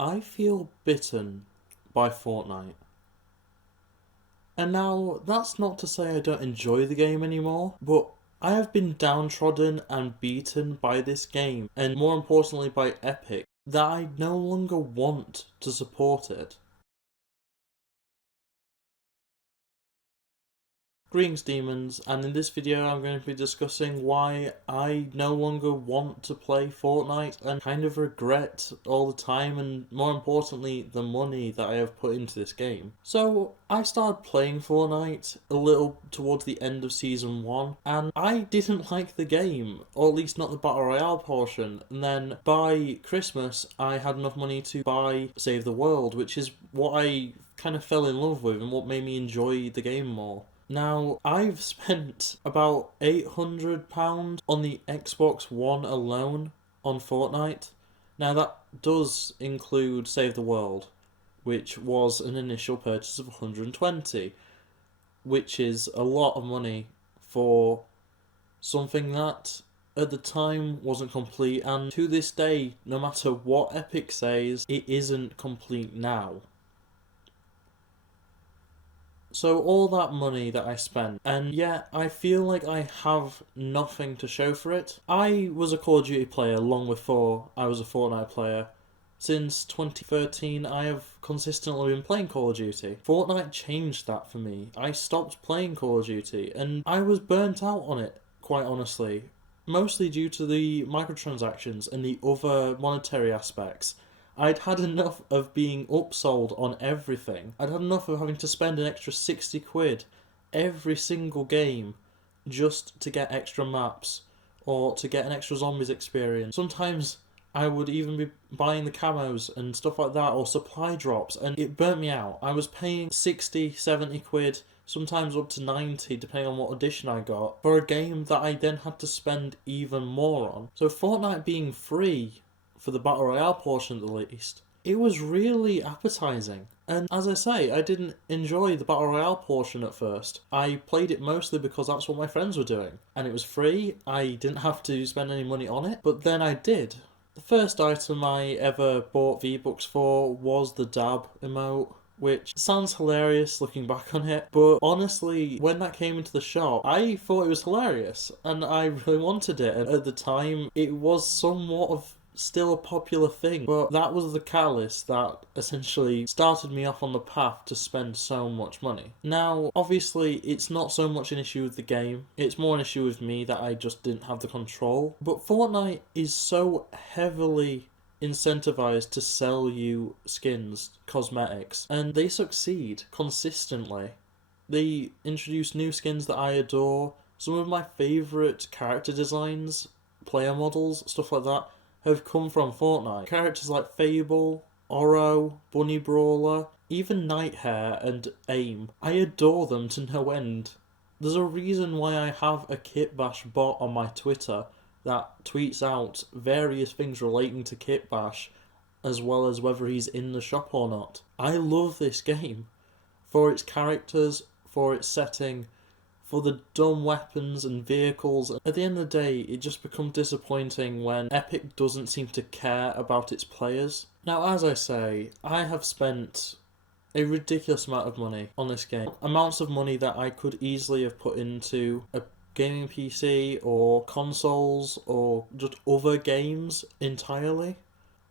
I feel bitten by Fortnite. And now, that's not to say I don't enjoy the game anymore, but I have been downtrodden and beaten by this game, and more importantly by Epic, that I no longer want to support it. Greetings demons, and in this video I'm going to be discussing why I no longer want to play Fortnite and kind of regret all the time and more importantly the money that I have put into this game. So I started playing Fortnite a little towards the end of Season 1 and I didn't like the game, or at least not the Battle Royale portion, and then by Christmas I had enough money to buy Save the World, which is what I kind of fell in love with and what made me enjoy the game more. Now, I've spent about £800 on the Xbox One alone on Fortnite. Now, that does include Save the World, which was an initial purchase of £120, which is a lot of money for something that at the time wasn't complete, and to this day, no matter what Epic says, it isn't complete now. So all that money that I spent, and yet I feel like I have nothing to show for it. I was a Call of Duty player long before I was a Fortnite player. Since 2013 I have consistently been playing Call of Duty. Fortnite changed that for me. I stopped playing Call of Duty and I was burnt out on it, quite honestly. Mostly due to the microtransactions and the other monetary aspects. I'd had enough of being upsold on everything. I'd had enough of having to spend an extra 60 quid every single game just to get extra maps or to get an extra zombies experience. Sometimes I would even be buying the camos and stuff like that, or supply drops, and it burnt me out. I was paying 60, 70 quid, sometimes up to 90 depending on what edition I got, for a game that I then had to spend even more on. So Fortnite being free, for the Battle Royale portion at the least, it was really appetising. And as I say, I didn't enjoy the Battle Royale portion at first. I played it mostly because that's what my friends were doing. And it was free, I didn't have to spend any money on it, but then I did. The first item I ever bought V-Bucks for was the dab emote, which sounds hilarious looking back on it, but honestly, when that came into the shop, I thought it was hilarious, and I really wanted it, and at the time, it was somewhat of still a popular thing, but that was the catalyst that essentially started me off on the path to spend so much money. Now, obviously, it's not so much an issue with the game, it's more an issue with me that I just didn't have the control, but Fortnite is so heavily incentivized to sell you skins, cosmetics, and they succeed consistently. They introduce new skins that I adore, some of my favourite character designs, player models, stuff like that, have come from Fortnite. Characters like Fable, Oro, Bunny Brawler, even Nighthair and AIM. I adore them to no end. There's a reason why I have a Kitbash bot on my Twitter that tweets out various things relating to Kitbash, as well as whether he's in the shop or not. I love this game. For its characters, for its setting, for the dumb weapons and vehicles. At the end of the day, it just becomes disappointing when Epic doesn't seem to care about its players. Now, as I say, I have spent a ridiculous amount of money on this game. Amounts of money that I could easily have put into a gaming PC or consoles or just other games entirely.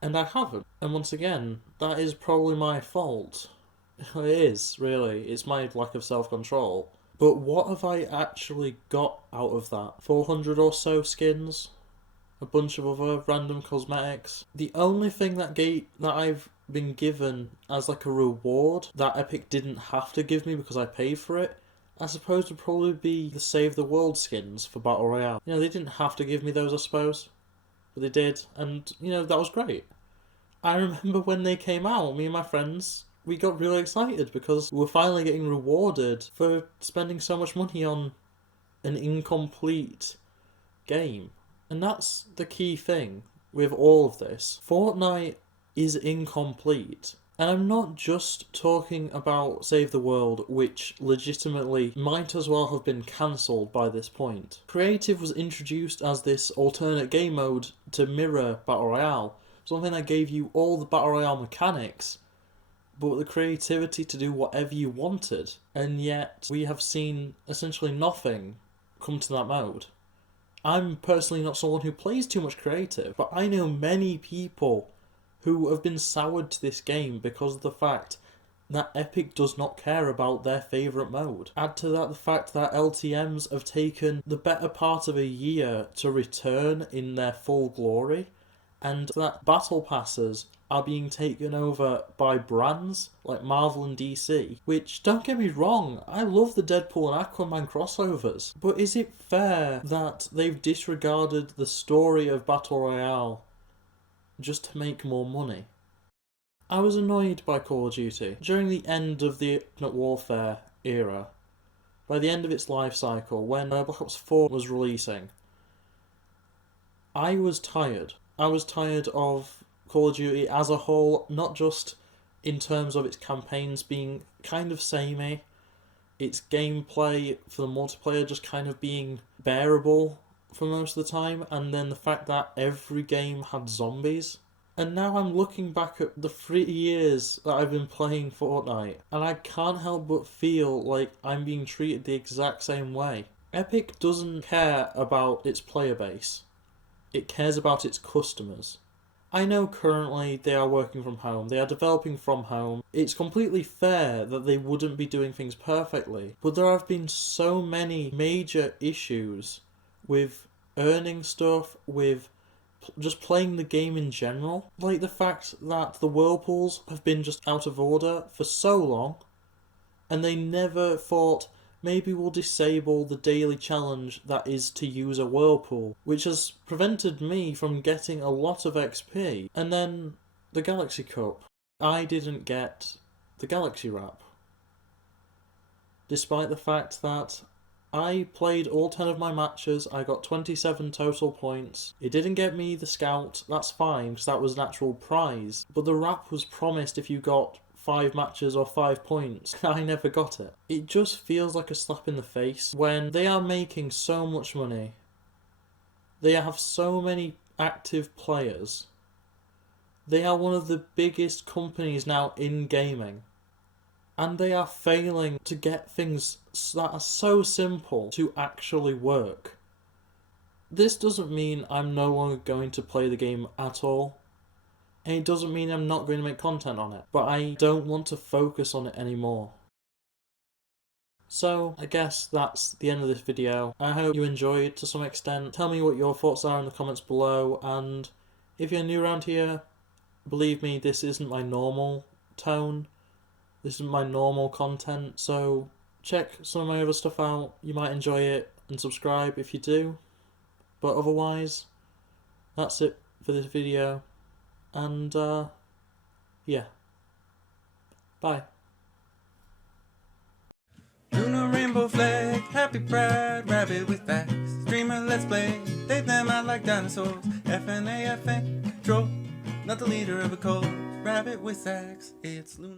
And I haven't. And once again, that is probably my fault. It is, really. It's my lack of self-control. But what have I actually got out of that? 400 or so skins? A bunch of other random cosmetics? The only thing that I've been given as like a reward that Epic didn't have to give me because I paid for it, I suppose would probably be the Save the World skins for Battle Royale. You know, they didn't have to give me those, I suppose. But they did, and, you know, that was great. I remember when they came out, me and my friends, we got really excited because we were finally getting rewarded for spending so much money on an incomplete game. And that's the key thing with all of this. Fortnite is incomplete. And I'm not just talking about Save the World, which legitimately might as well have been cancelled by this point. Creative was introduced as this alternate game mode to mirror Battle Royale, Something that gave you all the Battle Royale mechanics, but the creativity to do whatever you wanted. And yet, we have seen essentially nothing come to that mode. I'm personally not someone who plays too much creative, but I know many people who have been soured to this game because of the fact that Epic does not care about their favourite mode. Add to that the fact that LTMs have taken the better part of a year to return in their full glory, and that battle passes are being taken over by brands like Marvel and DC, which, don't get me wrong, I love the Deadpool and Aquaman crossovers, but is it fair that they've disregarded the story of Battle Royale just to make more money? I was annoyed by Call of Duty. During the end of the Infinite Warfare era, by the end of its life cycle, when Black Ops 4 was releasing, I was tired. I was tired of Call of Duty as a whole, not just in terms of its campaigns being kind of samey, its gameplay for the multiplayer just kind of being bearable for most of the time, and then the fact that every game had zombies. And now I'm looking back at the 3 years that I've been playing Fortnite, and I can't help but feel like I'm being treated the exact same way. Epic doesn't care about its player base. It cares about its customers. I know currently they are working from home, they are developing from home. It's completely fair that they wouldn't be doing things perfectly, but there have been so many major issues with earning stuff, with just playing the game in general. Like the fact that the whirlpools have been just out of order for so long, and they never thought, maybe we'll disable the daily challenge that is to use a whirlpool, which has prevented me from getting a lot of XP. And then the Galaxy Cup. I didn't get the Galaxy Wrap, despite the fact that I played all 10 of my matches, I got 27 total points. It didn't get me the Scout, that's fine, because that was an actual prize. But the wrap was promised if you got 5 matches or 5 points. I never got it. It just feels like a slap in the face when they are making so much money. They have so many active players. They are one of the biggest companies now in gaming. And they are failing to get things that are so simple to actually work. This doesn't mean I'm no longer going to play the game at all. And it doesn't mean I'm not going to make content on it. But I don't want to focus on it anymore. So, I guess that's the end of this video. I hope you enjoyed to some extent. Tell me what your thoughts are in the comments below. And if you're new around here, believe me, this isn't my normal tone. This isn't my normal content, so check some of my other stuff out. You might enjoy it, and subscribe if you do. But otherwise, that's it for this video. And, yeah. Bye. Lunar rainbow flag, happy pride, rabbit with facts. Streamer, let's play. They them out like dinosaurs. FNAFN, troll, not the leader of a cult. Rabbit with sax, it's Luna.